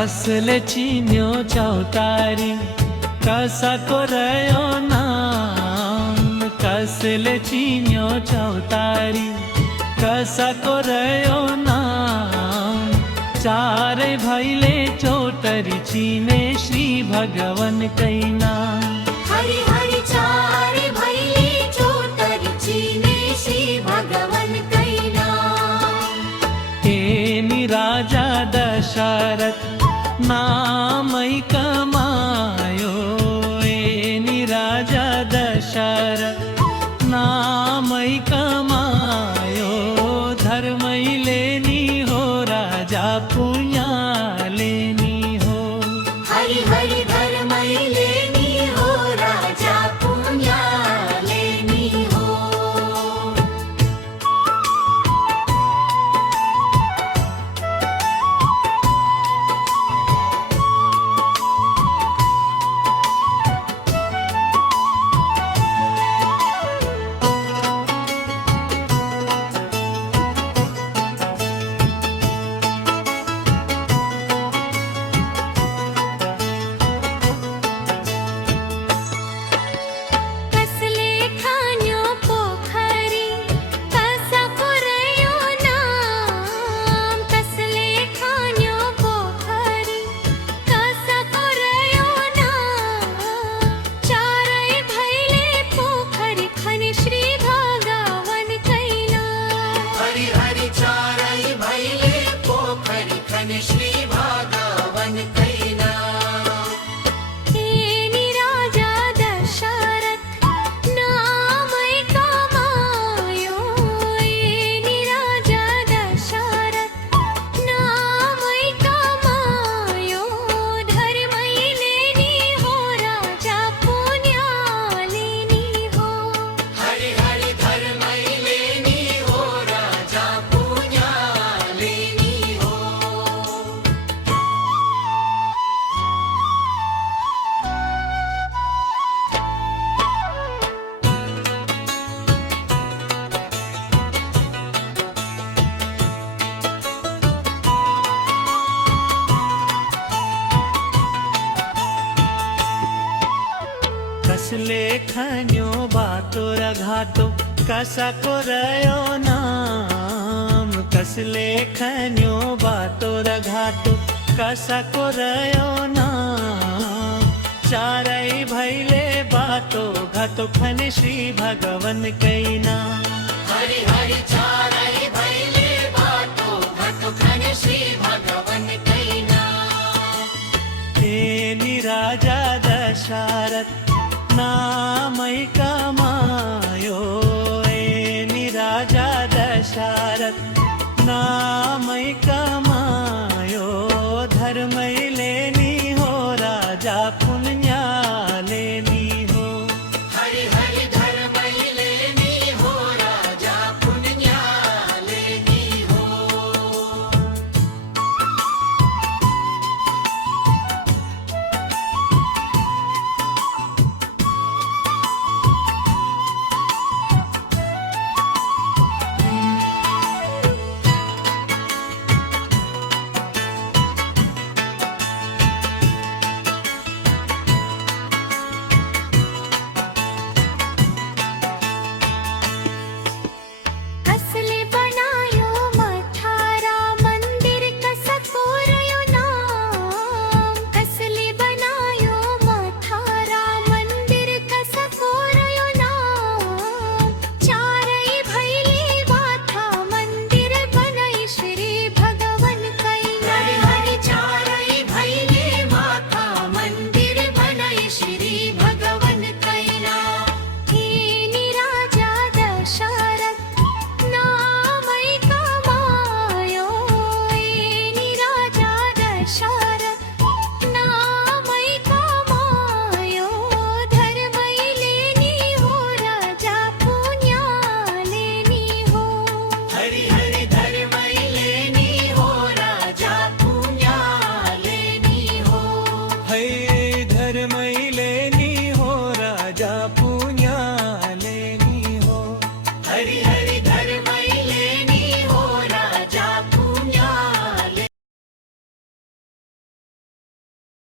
कसले चिन्यो चौतारी कसको रह्यो नाम। कसले चिन्यो चौतारी कसको रह्यो नाम। चारै भाइले चौतारी चिने श्री भगवान कै नाम। हरि हरि चारै भाइले चौतारी चिने श्री भगवान कै नाम। एनी राजा दशरथ नामै कमायो। एनी राजा दशरथ नामै कमायो। धर्मैले नि हो राजा पुण्याले नि हो। हरि हरि धर्मैले नि हो राजा पुण्याले नि हो। श्री भगवान कै नाम। एनी राजा दशरथ नामै कमायो। एनी राजा दशरथ नामै कमायो। धर्मैले नि हो राजा पुण्याले नि हो। हरि हरि धर्मैले नि हो राजा पुण्याले नि हो। कसले खन्यो बाटो र घाटो कसको रह्यो नाम। कसले खन्यो बाटो र घाटो कसको रह्यो नाम। चारै भाइले बाटो घाटो खने श्री भगवान कै नाम। हरि हरि चारै भाइले बाटो घाटो खने श्री भगवान कै नाम। एनी राजा दशरथ नामै कमायो। एनी राजा दशरथ नामै कमायो। धर्मैले नि हो राजा पुण्याले नि हो। हरि हरि धर्मैले नि हो राजा पुण्याले नि हो। कसले बनायो मथारा मन्दिर कसको रह्यो नाम। कसले बनायो मथारा मन्दिर कसको रह्यो नाम। चारै भाइले माथा मन्दिर बनाई श्री भगवान कै नाम। हरि हरि चारै भाइले माथा मन्दिर बनाई श्री भगवान कै नाम। एनी राजा दशरथ नामै कमायो। एनी राजा दशरथ नामै कमायो। धर्मैले नि हो राजा पुण्याले नि हो। हरि हरि धर्मैले नि हो राजा पुण्याले नि हो। है धर्मै